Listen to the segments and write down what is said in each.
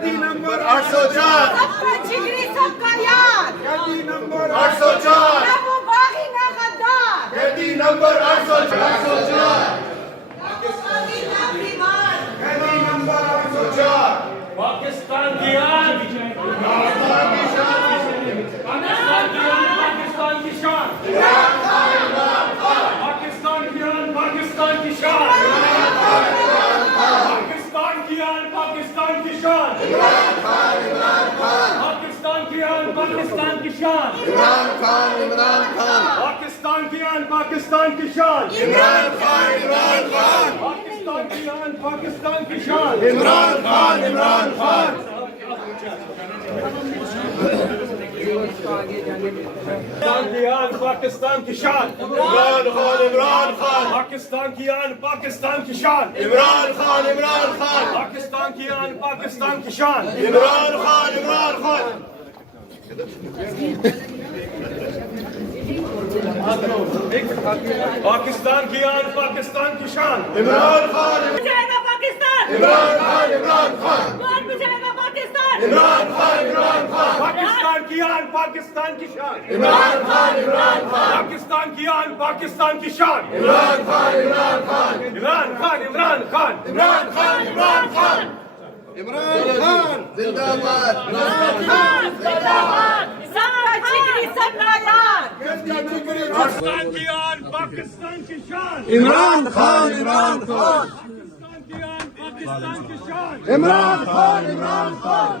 कैदी नंबर 804 सबका जिगरी सबका यार कैदी नंबर 804 ना वो बागी ना गद्दार कैदी नंबर 804 पाकिस्तानी ना बीमार कैदी नंबर 804 पाकिस्तान की आन पाकिस्तान की शान पाकिस्तान की आन पाकिस्तान की शान पाकिस्तान की आन पाकिस्तान की शान पाकिस्तान की आन पाकिस्तान की शान पाकिस्तान की आन पाकिस्तान की शान इमरान खान पाकिस्तान की आन पाकिस्तान की शान इमरान खान पाकिस्तान की आन पाकिस्तान की शान इमरान खान पाकिस्तान की आन पाकिस्तान की शान इमरान खान पाकिस्तान की आन पाकिस्तान की शान इमरान खान पाकिस्तान की आन पाकिस्तान की शान इमरान खान पाकिस्तान की आन पाकिस्तान की शान इमरान खान बचाएगा पाकिस्तान इमरान खान कौन बचाएगा पाकिस्तान इमरान खान पाकिस्तान की आन पाकिस्तान की शान इमरान खान पाकिस्तान की आन पाकिस्तान की शान इमरान खान इमरान खान इमरान खान जिंदाबाद जिंदाबाद सबका जिगरी सबका यार पाकिस्तान की आन पाकिस्तान की शान इमरान खान पाकिस्तान की आन पाकिस्तान की शान इमरान खान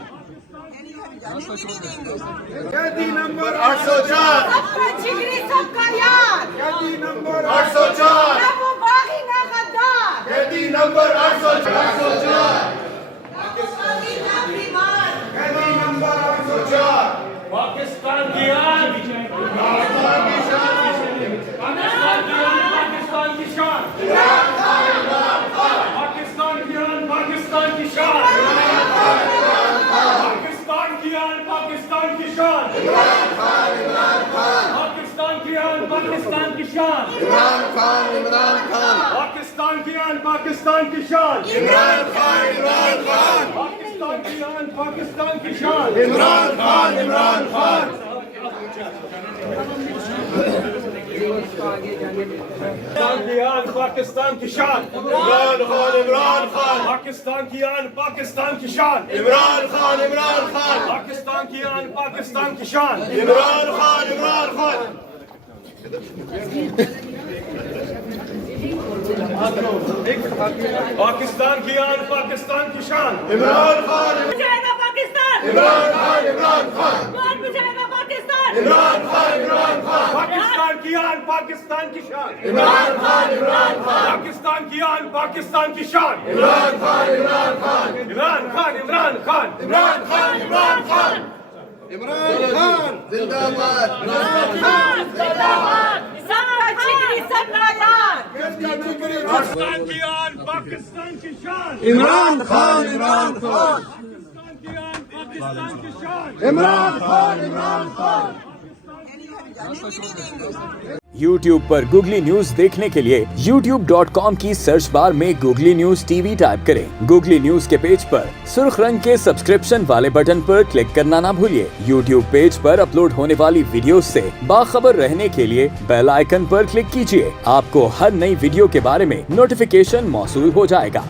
कैदी नंबर 804 सबका जिगरी सबका यार कैदी नंबर 804 ना वो बागी ना गद्दार कैदी नंबर 804 पाकिस्तानी ना बीमार कैदी नंबर 804 पाकिस्तान की आन पाकिस्तान की शान पाकिस्तान की शान पाकिस्तान की आन पाकिस्तान की शान पाकिस्तान की आन पाकिस्तान की शान पाकिस्तान की आन पाकिस्तान की शान इमरान खान पाकिस्तान की आन पाकिस्तान की शान इमरान खान पाकिस्तान की आन पाकिस्तान की शान इमरान खान पाकिस्तान की आन पाकिस्तान की शान इमरान खान पाकिस्तान की आन पाकिस्तान की शान इमरान खान पाकिस्तान की आन पाकिस्तान की शान इमरान खान पाकिस्तान की आन पाकिस्तान की शान इमरान खान बचाएगा पाकिस्तान इमरान खान कौन बचाएगा पाकिस्तान इमरान खान पाकिस्तान की आन पाकिस्तान की शान इमरान खान पाकिस्तान की आन पाकिस्तान की शान इमरान खान इमरान खान जिंदाबाद जिंदाबाद सबका जिगरी सबका यार पाकिस्तान की आन पाकिस्तान की शान इमरान खान पाकिस्तान की आन पाकिस्तान की शान इमरान खान YouTube पर Googly न्यूज देखने के लिए youtube.com की सर्च बार में Googly News TV टाइप करें। Googly न्यूज के पेज पर सुर्ख रंग के सब्सक्रिप्शन वाले बटन पर क्लिक करना ना भूलिए। YouTube पेज पर अपलोड होने वाली वीडियोस से बाखबर रहने के लिए बेल आइकन पर क्लिक कीजिए। आपको हर नई वीडियो के बारे में नोटिफिकेशन मौसूल हो जाएगा।